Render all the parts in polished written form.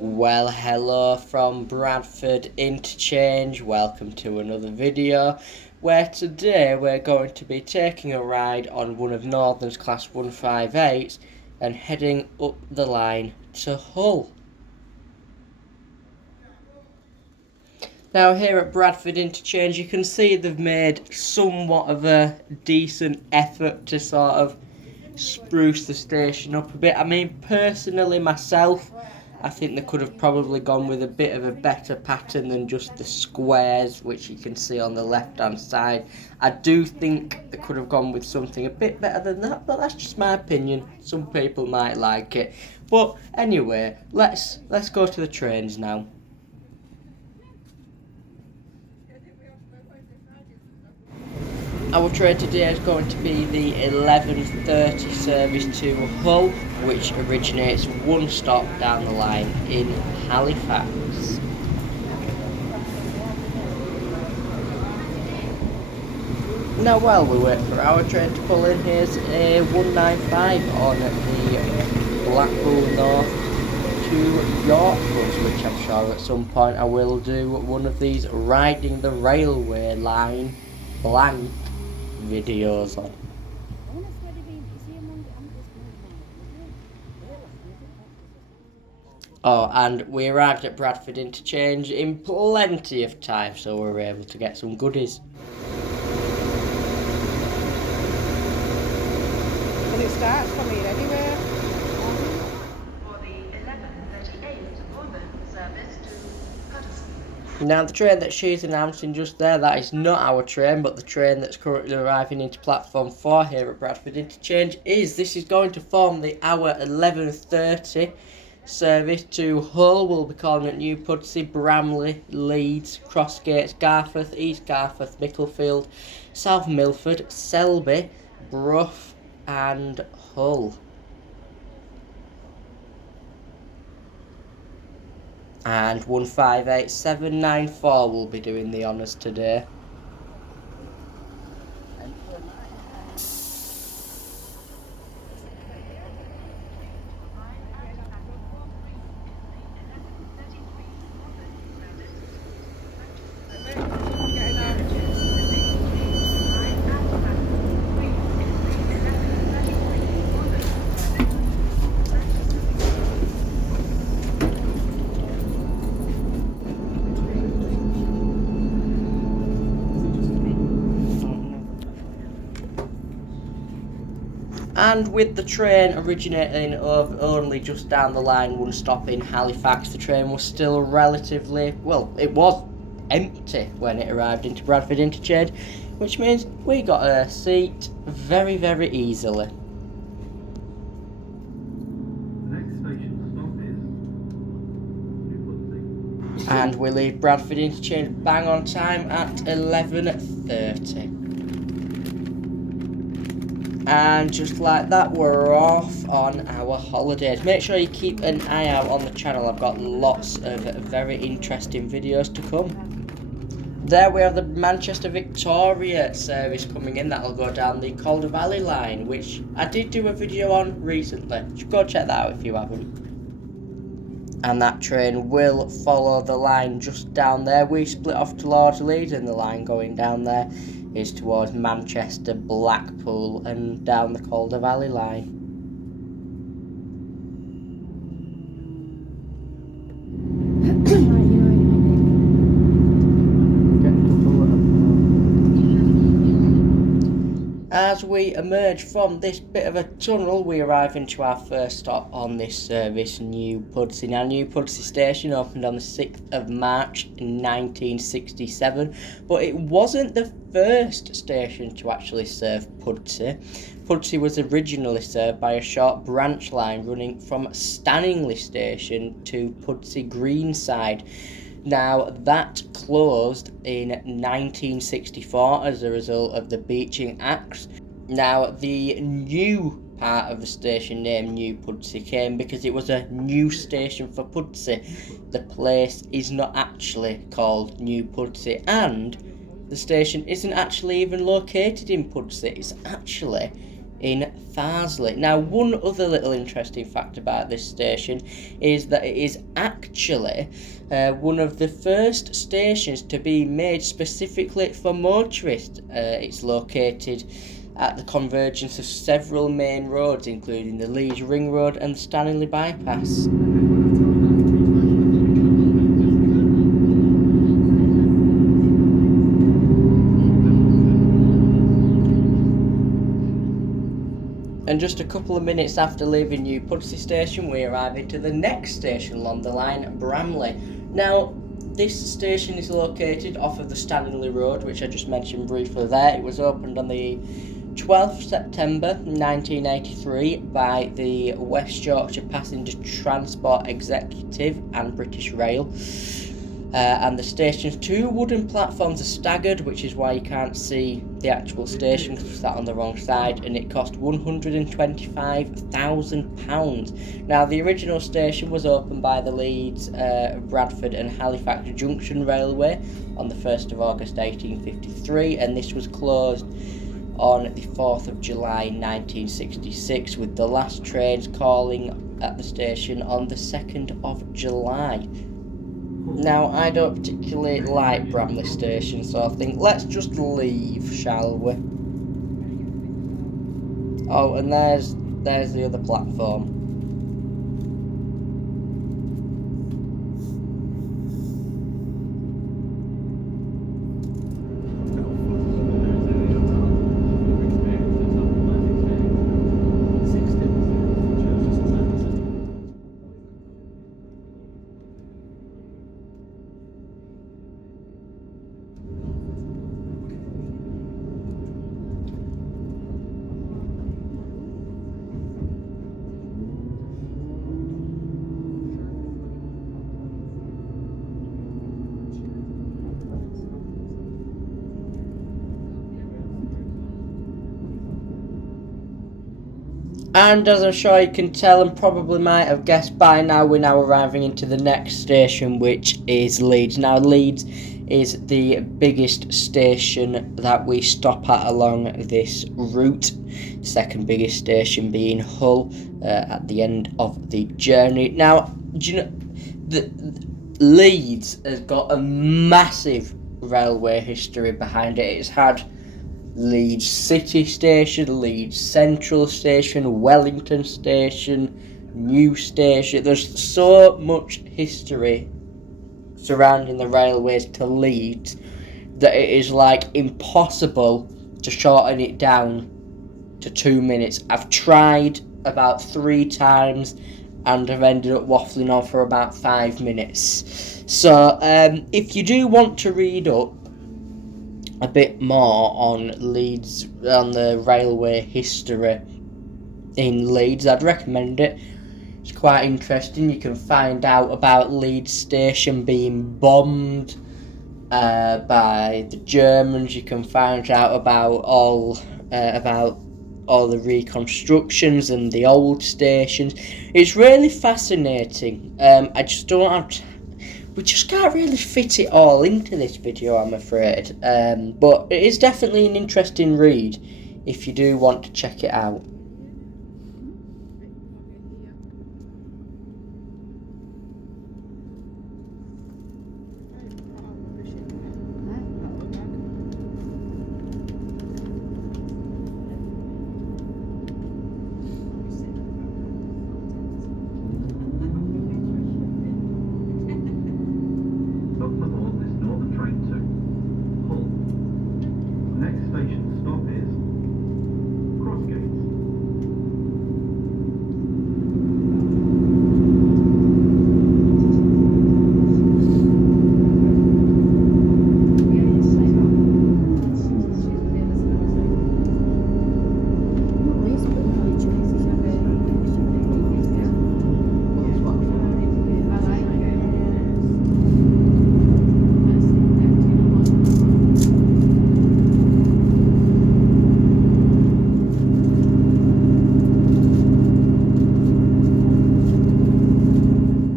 Well, hello from Bradford Interchange. Welcome to another video where today we're going to be taking a ride on one of Northern's Class 158s and heading up the line to Hull. Now here at Bradford Interchange you can see they've made somewhat of a decent effort to sort of spruce the station up a bit. I mean, personally myself, I think they could have probably gone with a bit of a better pattern than just the squares, which you can see on the left hand side. I do think they could have gone with something a bit better than that, but that's just my opinion. Some people might like it. But anyway, let's go to the trains now. Our train today is going to be the 11:30 service to Hull, which originates one stop down the line in Halifax. Now while we wait for our train to pull in, here's a 195 on the Blackpool North to York bus, which I'm sure at some point I will do one of these riding the railway line blank videos on. Oh, and we arrived at Bradford Interchange in plenty of time, so we were able to get some goodies. And it starts from here anyway. For the 11:38 Northern service to Huddersfield. Now the train that she's announcing just there, that is not our train, but the train that's currently arriving into platform 4 here at Bradford Interchange is. This is going to form the hour 11:30 service to Hull. We'll be calling at New Pudsey, Bramley, Leeds, Crossgates, Garforth, East Garforth, Micklefield, South Milford, Selby, Brough and Hull. And 158794 will be doing the honours today. And with the train originating of only just down the line, one stop in Halifax, the train was still relatively, well, it was empty when it arrived into Bradford Interchange, which means we got a seat very, very easily. And we leave Bradford Interchange bang on time at 11:30. And just like that, we're off on our holidays. Make sure you keep an eye out on the channel. I've got lots of very interesting videos to come. There we have the Manchester Victoria service coming in. That'll go down the Calder Valley line, which I did do a video on recently. You should go check that out if you haven't. And that train will follow the line just down there. We split off to Lords Leeds, and the line going down there is towards Manchester, Blackpool and down the Calder Valley line. As we emerge from this bit of a tunnel, we arrive into our first stop on this service, New Pudsey. Now, New Pudsey Station opened on the 6th of March 1967, but it wasn't the first station to actually serve Pudsey. Pudsey was originally served by a short branch line running from Stanningley Station to Pudsey Greenside. Now, that closed in 1964 as a result of the Beeching Acts. Now, the new part of the station name New Pudsey came because it was a new station for Pudsey. The place is not actually called New Pudsey, and the station isn't actually even located in Pudsey. It's actually in Farsley. Now, one other little interesting fact about this station is that it is actually one of the first stations to be made specifically for motorists. It's located at the convergence of several main roads, including the Leeds Ring Road and the Stanley Bypass. And just a couple of minutes after leaving New Pudsey Station, we arrive into the next station along the line, Bramley. Now, this station is located off of the Stanley Road, which I just mentioned briefly there. It was opened on the 12th September 1983 by the West Yorkshire Passenger Transport Executive and British Rail. And the station's two wooden platforms are staggered, which is why you can't see the actual station because it's sat on the wrong side, and it cost £125,000. Now, the original station was opened by the Leeds, Bradford and Halifax Junction Railway on the 1st of August 1853, and this was closed on the 4th of July 1966, with the last trains calling at the station on the 2nd of July. Now, I don't particularly like Bramley Station, so I think let's just leave, shall we? Oh, and there's the other platform. And as I'm sure you can tell and probably might have guessed by now, we're now arriving into the next station, which is Leeds. Now, Leeds is the biggest station that we stop at along this route. Second biggest station being Hull at the end of the journey. Now, do you know, Leeds has got a massive railway history behind it. It's had Leeds City Station, Leeds Central Station, Wellington Station, New Station. There's so much history surrounding the railways to Leeds that it is like impossible to shorten it down to 2 minutes. I've tried about 3 times and I've ended up waffling on for about 5 minutes. So if you do want to read up a bit more on Leeds, on the railway history in Leeds, I'd recommend it. It's quite interesting. You can find out about Leeds Station being bombed by the Germans. You can find out about all the reconstructions and the old stations. It's really fascinating. I just don't have we just can't really fit it all into this video, I'm afraid. But it is definitely an interesting read if you do want to check it out. Next station stop is Crossgates.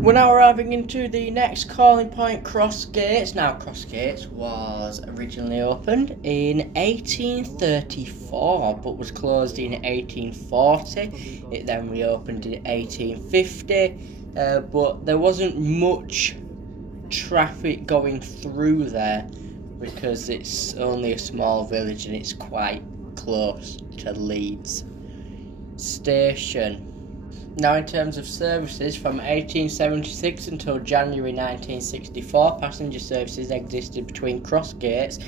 We're now arriving into the next calling point, Cross Gates. Now, Cross Gates was originally opened in 1834, but was closed in 1840. It then reopened in 1850, but there wasn't much traffic going through there because it's only a small village and it's quite close to Leeds Station. Now, in terms of services, from 1876 until January 1964, passenger services existed between Crossgates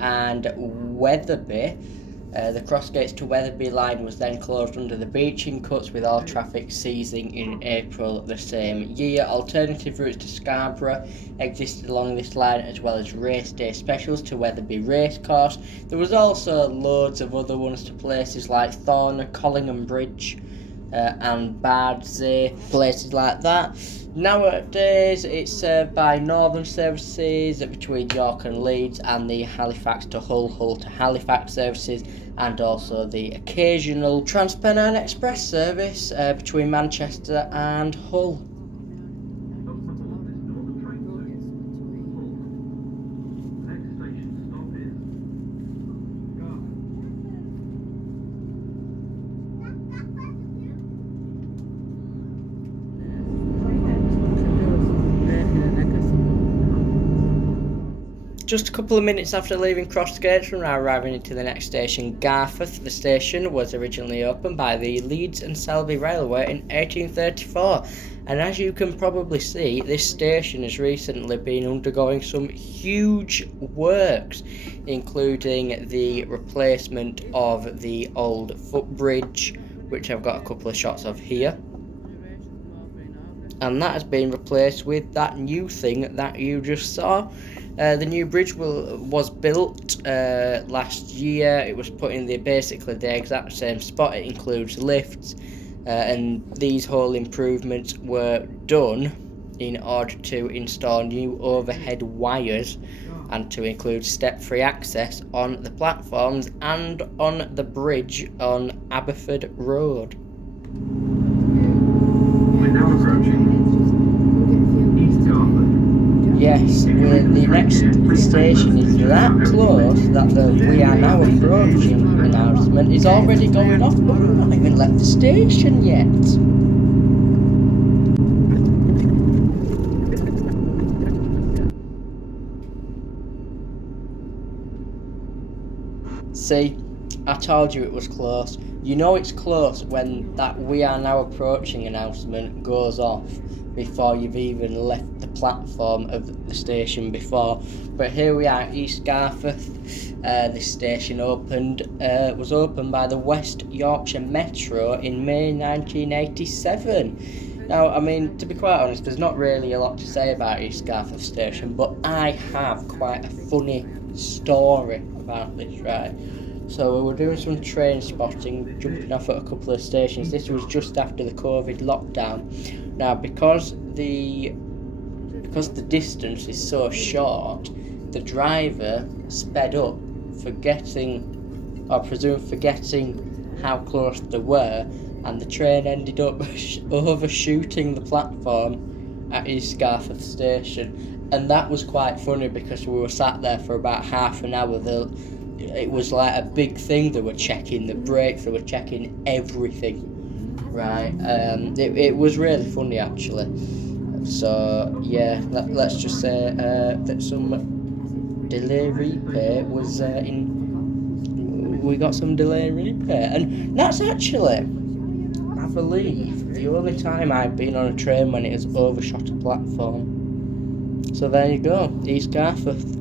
and Wetherby. The Crossgates to Wetherby line was then closed under the beaching cuts, with all traffic ceasing in April the same year. Alternative routes to Scarborough existed along this line, as well as race day specials to Wetherby Racecourse. There was also loads of other ones to places like Thorn, Collingham Bridge, and Bardsey, places like that. Nowadays it's served by Northern services between York and Leeds, and the Halifax to Hull, Hull to Halifax services, and also the occasional Transpennine Express service between Manchester and Hull. Just a couple of minutes after leaving Crossgates, we're now arriving into the next station, Garforth. The station was originally opened by the Leeds and Selby Railway in 1834, and as you can probably see, this station has recently been undergoing some huge works, including the replacement of the old footbridge, which I've got a couple of shots of here. And that has been replaced with that new thing that you just saw. The new bridge was built last year. It was put in basically the exact same spot. It includes lifts, and these whole improvements were done in order to install new overhead wires and to include step-free access on the platforms and on the bridge on Aberford Road. We're now approaching East Dartford. Yes, the next station is that close that the "We are now approaching" announcement is already going off, but we've not even left the station yet. See, I told you it was close. You know it's close when that "We are now approaching" announcement goes off before you've even left the platform of the station before. But here we are, East Garforth. This station was opened by the West Yorkshire Metro in May 1987. Now, I mean, to be quite honest, there's not really a lot to say about East Garforth station, but I have quite a funny story about this, right? So we were doing some train spotting, jumping off at a couple of stations. This was just after the COVID lockdown. Now, because the distance is so short, the driver sped up, forgetting how close they were, and the train ended up overshooting the platform at East Garforth station. And that was quite funny because we were sat there for about half an hour. It was like a big thing. They were checking the brakes, they were checking everything, right? It was really funny, actually. So yeah, let's just say that some delay repair was we got some delay repair, and that's actually, I believe, the only time I've been on a train when it has overshot a platform. So there you go, East Garforth.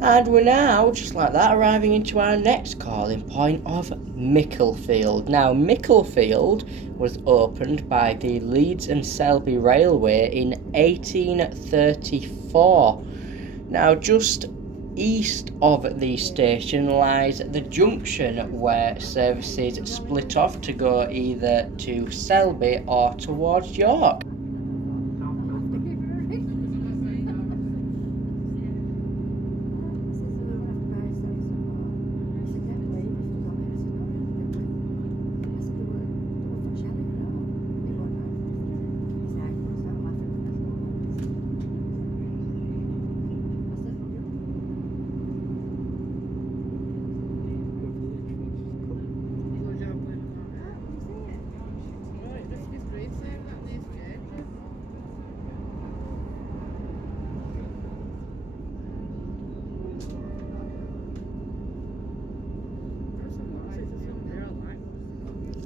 And we're now, just like that, arriving into our next calling point of Micklefield. Now, Micklefield was opened by the Leeds and Selby Railway in 1834. Now, just east of the station lies the junction where services split off to go either to Selby or towards York.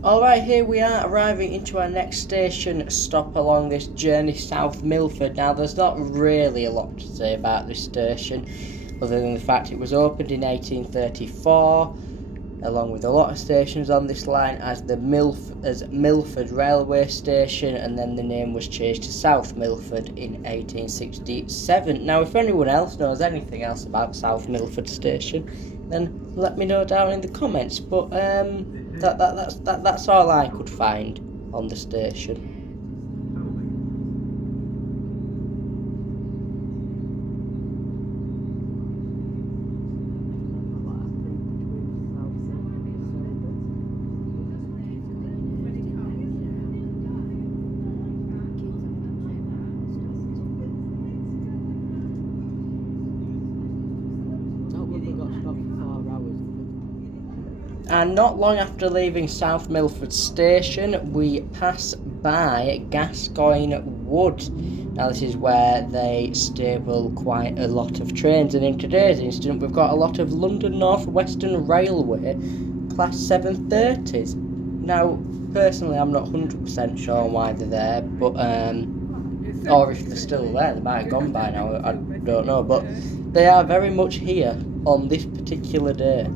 Alright, here we are arriving into our next station stop along this journey, South Milford. Now, there's not really a lot to say about this station, other than the fact it was opened in 1834, along with a lot of stations on this line, as Milford Railway Station, and then the name was changed to South Milford in 1867. Now, if anyone else knows anything else about South Milford Station, then let me know down in the comments. But that's all I could find on the station. And not long after leaving South Milford Station, we pass by Gascoigne Wood. Now, this is where they stable quite a lot of trains, and in today's incident we've got a lot of London North Western Railway Class 730s. Now, personally, I'm not 100% sure why they're there, but or if they're still there. They might have gone by now, I don't know, but they are very much here on this particular day.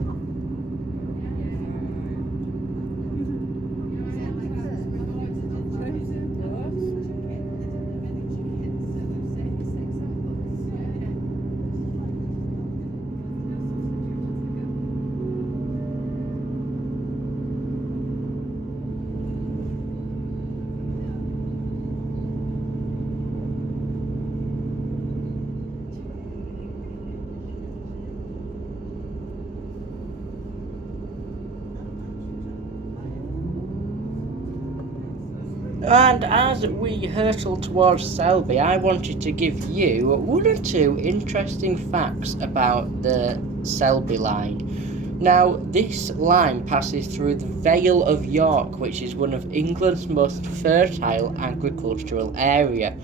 And as we hurtle towards Selby, I wanted to give you one or two interesting facts about the Selby line. Now, this line passes through the Vale of York, which is one of England's most fertile agricultural area.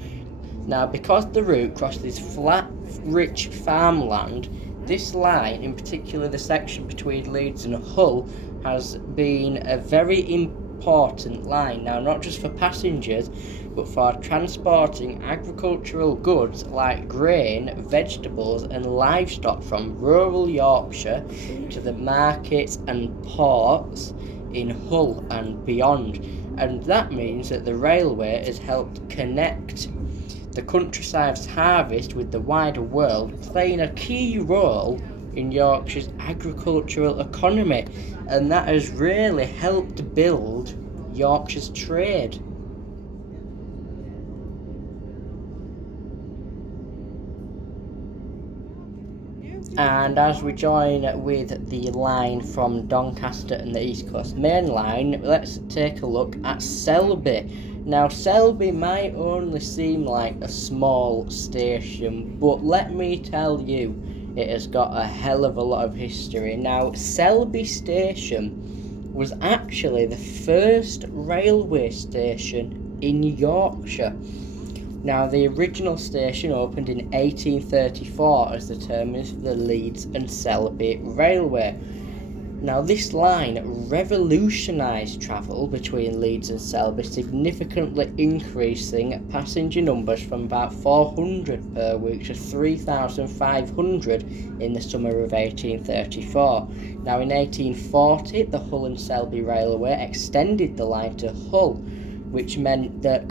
Now, because the route crosses flat, rich farmland, this line, in particular the section between Leeds and Hull, has been a very important line. Now, not just for passengers, but for transporting agricultural goods like grain, vegetables and livestock from rural Yorkshire to the markets and ports in Hull and beyond. And that means that the railway has helped connect the countryside's harvest with the wider world, playing a key role in Yorkshire's agricultural economy, and that has really helped build Yorkshire's trade. And as we join with the line from Doncaster and the East Coast Main Line, let's take a look at Selby. Now, Selby might only seem like a small station, but let me tell you, it has got a hell of a lot of history. Now, Selby Station was actually the first railway station in Yorkshire. Now, the original station opened in 1834 as the terminus for the Leeds and Selby Railway. Now, this line revolutionised travel between Leeds and Selby, significantly increasing passenger numbers from about 400 per week to 3,500 in the summer of 1834. Now, in 1840, the Hull and Selby Railway extended the line to Hull, which meant that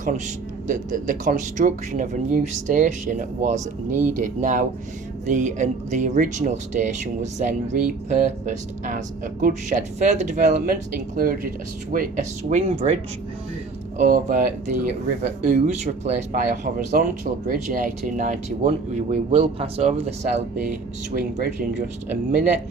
the construction of a new station was needed. Now, the original station was then repurposed as a goods shed. Further developments included a swing bridge over the River Ouse, replaced by a horizontal bridge in 1891. We will pass over the Selby swing bridge in just a minute.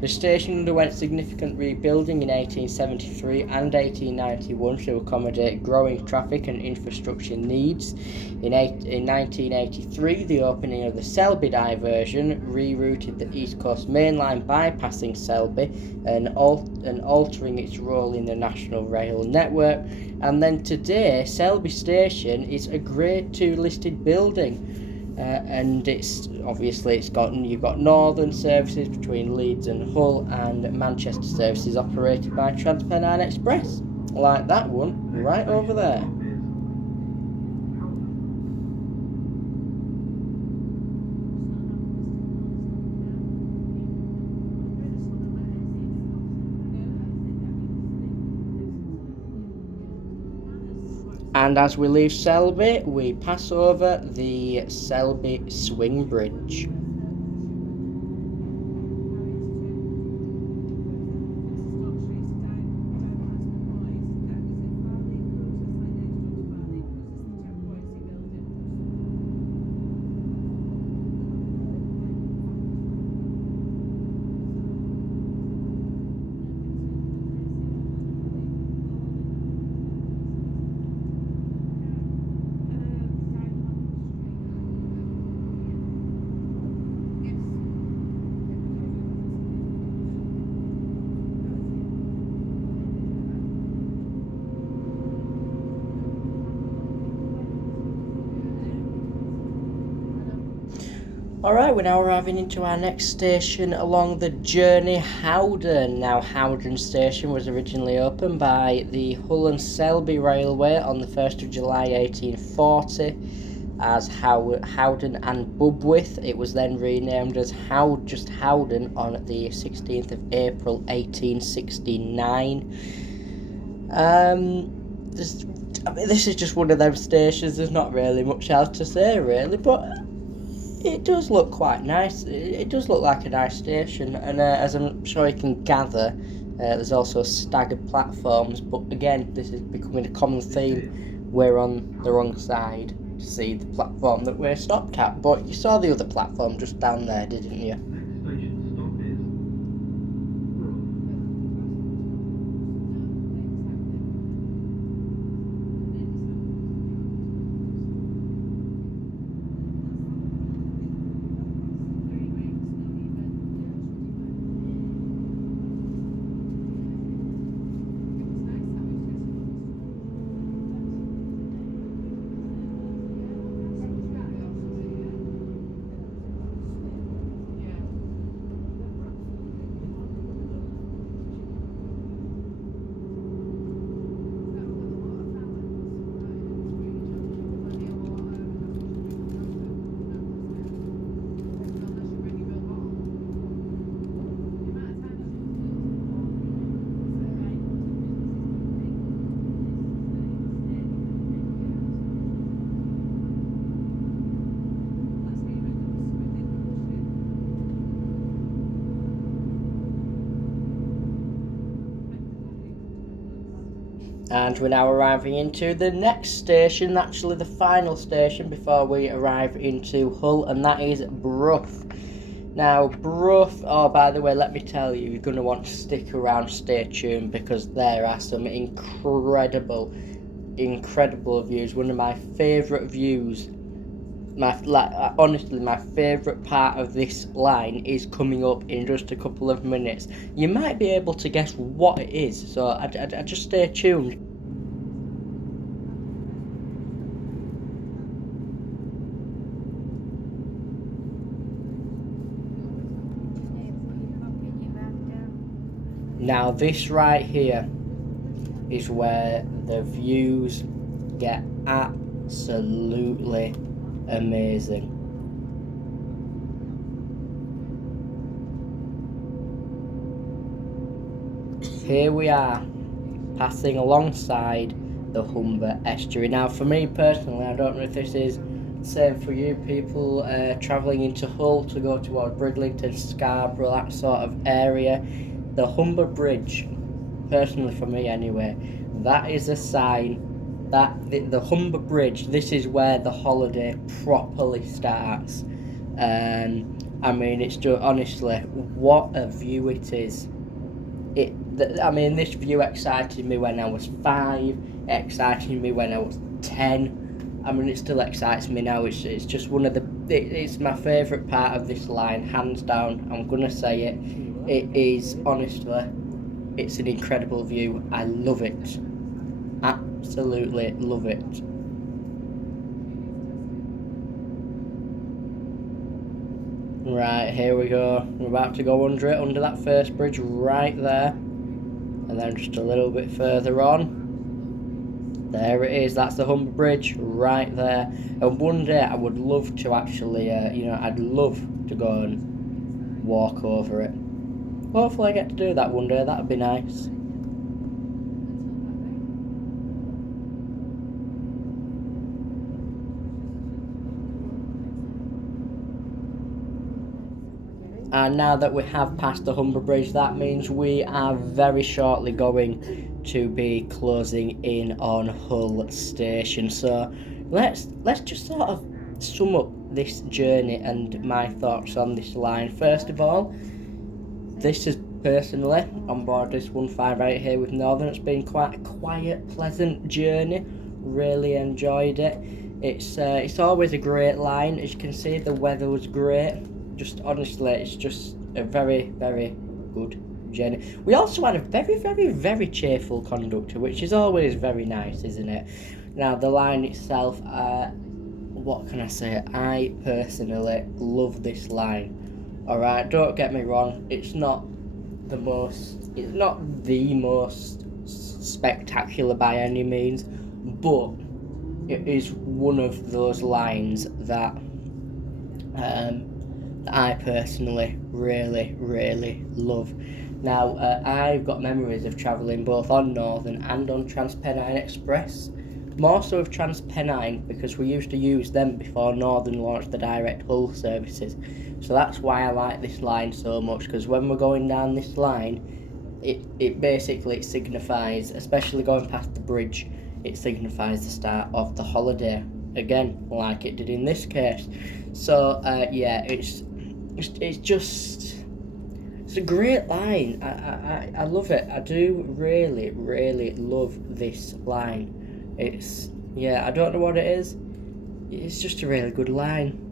The station underwent significant rebuilding in 1873 and 1891 to accommodate growing traffic and infrastructure needs. In 1983, the opening of the Selby diversion rerouted the East Coast Main Line, bypassing Selby and altering its role in the national rail network. And then today, Selby Station is a Grade 2 listed building. And you've got northern services between Leeds and Hull, and Manchester services operated by TransPennine Express, like that one right over there. And as we leave Selby, we pass over the Selby Swing Bridge. Alright, we're now arriving into our next station along the journey, Howden. Now, Howden Station was originally opened by the Hull and Selby Railway on the 1st of July 1840 as Howden and Bubwith. It was then renamed as just Howden on the 16th of April 1869. This is just one of them stations. There's not really much else to say, really, but it does look quite nice. It does look like a nice station, and as I'm sure you can gather, there's also staggered platforms, but again, this is becoming a common theme. We're on the wrong side to see the platform that we're stopped at, but you saw the other platform just down there, didn't you? Next station stop is Brough. And we're now arriving into the next station, actually the final station before we arrive into Hull, and that is Brough. Now, Brough, oh, by the way, let me tell you, you're going to want to stick around, stay tuned, because there are some incredible views. One of my favourite views, honestly, my favourite part of this line is coming up in just a couple of minutes. You might be able to guess what it is, so I just stay tuned. Now this right here is where the views get absolutely amazing. Here we are, passing alongside the Humber estuary. Now for me personally, I don't know if this is the same for you people travelling into Hull to go towards Bridlington, Scarborough, that sort of area. The Humber Bridge, personally for me anyway, that is a sign that the Humber Bridge, this is where the holiday properly starts. I mean, it's just, honestly, what a view it is. I mean, this view excited me when I was 5, it excited me when I was 10. I mean, it still excites me now. It's just one of the, it's my favourite part of this line, hands down. I'm gonna say it. It is, honestly, it's an incredible view. I love it. Absolutely love it. Right, here we go. We're about to go under it, under that first bridge right there. And then just a little bit further on. There it is, that's the Humber Bridge right there. And one day I would love to actually, you know, I'd love to go and walk over it. Hopefully I get to do that one day, that'd be nice. And now that we have passed the Humber Bridge, that means we are very shortly going to be closing in on Hull Station. So let's just sort of sum up this journey and my thoughts on this line. First of all, this is personally on board this 158 here with Northern. It's been quite a quiet, pleasant journey. Really enjoyed it. It's always a great line. As you can see, the weather was great. Just honestly, it's just a very, very good journey. We also had a very, very, very cheerful conductor, which is always very nice, isn't it? Now, the line itself, what can I say? I personally love this line. Alright, don't get me wrong, it's not the most spectacular by any means, but it is one of those lines that I personally really, really love. Now, I've got memories of travelling both on Northern and on Transpennine Express. More so with Transpennine because we used to use them before Northern launched the direct Hull services. So that's why I like this line so much, because when we're going down this line, it basically signifies, especially going past the bridge, it signifies the start of the holiday. Again, like it did in this case. So, yeah, it's a great line. I love it. I do really, really love this line. Yeah, I don't know what it is. It's just a really good line.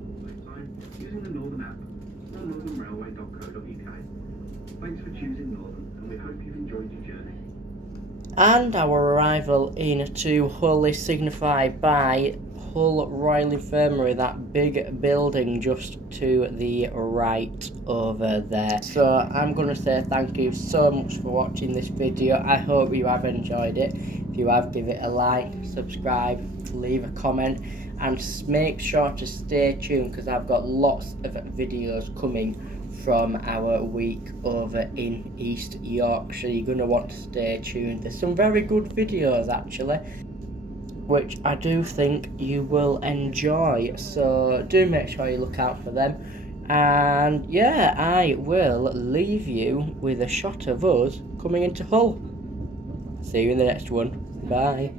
Using the Northern app or northernrailway.co.uk. Thanks for choosing Northern, and we hope you've enjoyed your journey. And our arrival into Hull is signified by Hull Royal Infirmary, that big building just to the right over there. So I'm going to say thank you so much for watching this video. I hope you have enjoyed it. If you have, give it a like, subscribe, leave a comment, and make sure to stay tuned because I've got lots of videos coming from our week over in East Yorkshire. You're going to want to stay tuned. There's some very good videos actually, which I do think you will enjoy, so do make sure you look out for them. And yeah, I will leave you with a shot of us coming into Hull. See you in the next one. Bye.